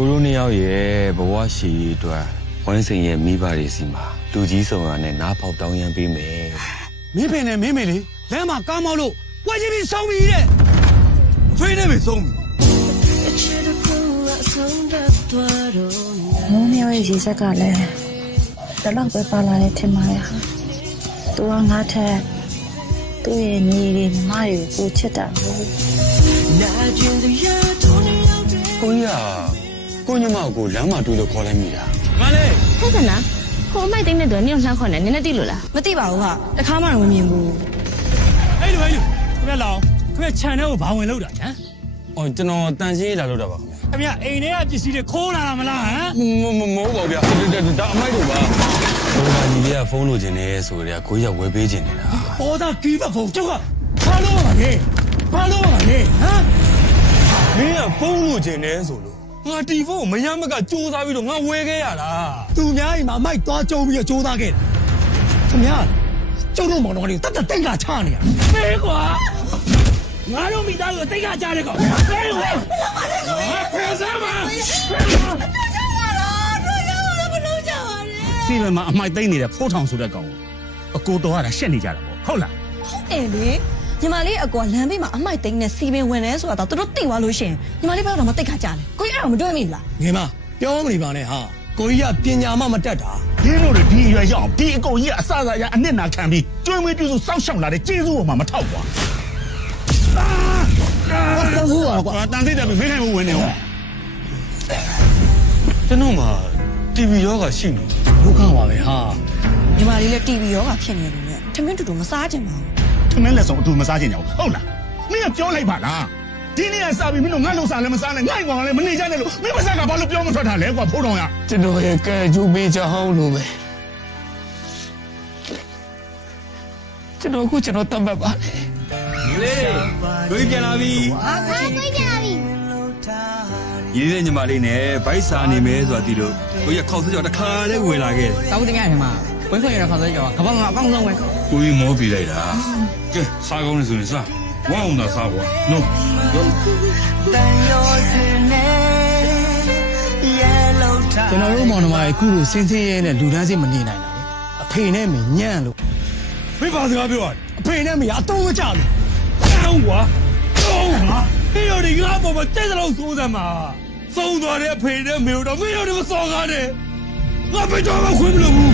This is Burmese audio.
ကိုရိုနီယောက်ရဲ့ဘဝရှည်ရေးအတွက်ဝိုင်းစိန်ရဲ့မိဘတွေစီမှာလူကြီးဆောင်ရနဲ့နားပေါက်တောင်းရမ်းပေးမယ်မင်းဖေနဲ့မင်းမေလေးလမ်းမှာကားမောက်လို့ဝိုင်းချင်းပြီးဆုံးပြီတဲ့ဖေးနဲ့ပဲဆုံးပြီမိုးမျိုးရဲ့ရေစက်ကလည်းတော့ပဲပါလာတဲ့ထင်ပါရဲ့သူကငါထက်သူ့ရဲ့ညီတွေညီမတွေကိုချစ်တာလို့ကိုကြီးကကိုညမကိုလမ်းမှာတွေ့လို့ခေါ်လိုက်မိတာငါလေထက်စနာကိုအမိုက်သိတဲ့သူကနင့်ကိုလှမ်းခေါ်နေနည်းနည်းသိလို့လားမသိပါဘူးဟာတခါမှတော့မမြင်ဘူးအဲ့လိုခင်ဗျလောင်ခင်ဗျခြံထဲကိုဘာဝင်လို့တာဟမ်အော်ကျွန်တော်တန်ရှင်းလာလို့တာပါခင်ဗျအိမ်ထဲကပစ္စည်းတွေခိုးလာတာမလားဟမ်မဟုတ်ပါဘူးဗျာဒါအမိုက်တို့ပါဘိုးကညီလေးကဖုန်းလိုချင်နေဆိုကြကိုကြီးကဝယ်ပေးချင်နေတာဟောတာကီးပါဖုန်းကျောက်ကဘာလို့ပါလဲဘာလို့ပါလဲဟမ်မင်းကဖုန်းလိုချင်နေဆိုလို့ငါတီဖုန်းမရမကစူးစမ်းပြီးတော့ငါဝယ်ခဲ့ရတာသူများအိမ်မှာအမိုက်သွားကြုံပြီးတော့စူးစမ်းခဲ့တာခင်ဗျကျုံတို့မောင်တော်ကတတ်တိတ်ကချနေရဖေးကွာငါတို့မိသားစုတိတ်ကချတဲ့ကောင်ဖေးကွာဖေးစမ်းပါစီမံမှာအမိုက်သိမ့်နေတဲ့ဖိုးထောင်ဆိုတဲ့ကောင်အကိုတော်ကရှက်နေကြတာပေါ့ဟုတ်လားအေးလေညီမလေးအကွာလမ်းဘေးမှာအမိုက်သိမ်းနဲ့စီပင်ဝင်နေဆိုတာတော့သူတို့သိသွားလို့ရှင်ညီမလေးဘယ်တော့မှတိတ်ခါကြတယ်ကိုကြီးအဲ့တော့မတွေ့မိဘူးလားငယ်မပြောမနေပါနဲ့ဟာကိုကြီးကပညာမှမတတ်တာဒီလိုတွေဒီအရွယ်ရောက်ဒီအကုန်ကြီးကအစအစရအနစ်နာခံပြီးကျွေးမွေးပြုစုစောင့်ရှောက်လာတဲ့ကျေးဇူးပေါ်မှာမထောက်ကွာတန်ဖိုးပါကွာတန်သိတယ်မင်းနိုင်မဝင်နေဟုတ်ကျွန်တော်မှာတီဗီရောဂါရှိနေဒုက္ခပါပဲဟာညီမလေးလည်း TV ရောကဖြစ်နေတယ်နဲ့ထမင်းတူတူမစားကြပါဘူးထမင်းလက်ဆောင်အတူမစားကြဘူးဟုတ်လားမင်းကပြောလိုက်ပါလားဒီနေ့ကစားပြီးမင်းတို့ငါ့လုံစားလည်းမစားနဲ့ငိုက်ကောင်လည်းမနေကြနဲ့လို့မင်းမစားကဘာလို့ပြောမထွက်တာလဲကွာဖိုးတော်ရကျွန်တော်ရဲ့ကဲကျူးပေးချောင်းလို့ပဲကျွန်တော်တတ်မှတ်ပါလေကိုကြီးပြန်လာပြီကိုကြီးပြန်လာပြီရေးတဲ့ညီမလေးနဲ့ဗိုက်စာနေမယ်ဆိုတာသိလို့ကိုကြီးခေါက်စကြောတခါလေးဝယ်လာခဲ့တယ်တောင်းတရရမှာဝင်းခွင့်ရခေါက်စကြောကဘာမှအကောင်းဆုံးပဲကိုကြီးမောပြလိုက်တာကဲစားကောင်းနေဆိုရင်စားဝအောင်သာစားကွာနော်ကျွန်တော်တို့မောင်နှမရဲ့ခုလိုစင်းစင်းရဲနဲ့လူတန်းစင်းမနေနိုင်တာလေအဖေနဲ့မညံ့လို့ဖေးပါစကားပြောရတယ်အဖေနဲ့မရအတော့မကြဘူးတောင်းကွာတောင်းဟာဖေးရဒီကားပေါ်မှာတဲ့တဲ့လို့စိုးစမ်းမှာသုံးသွားတဲ့အဖေနဲ့မေတို့တော့မေတို့တွေမစော်ကားနဲ့ငါဖေးတော့မခွင့်မလို့ဘူး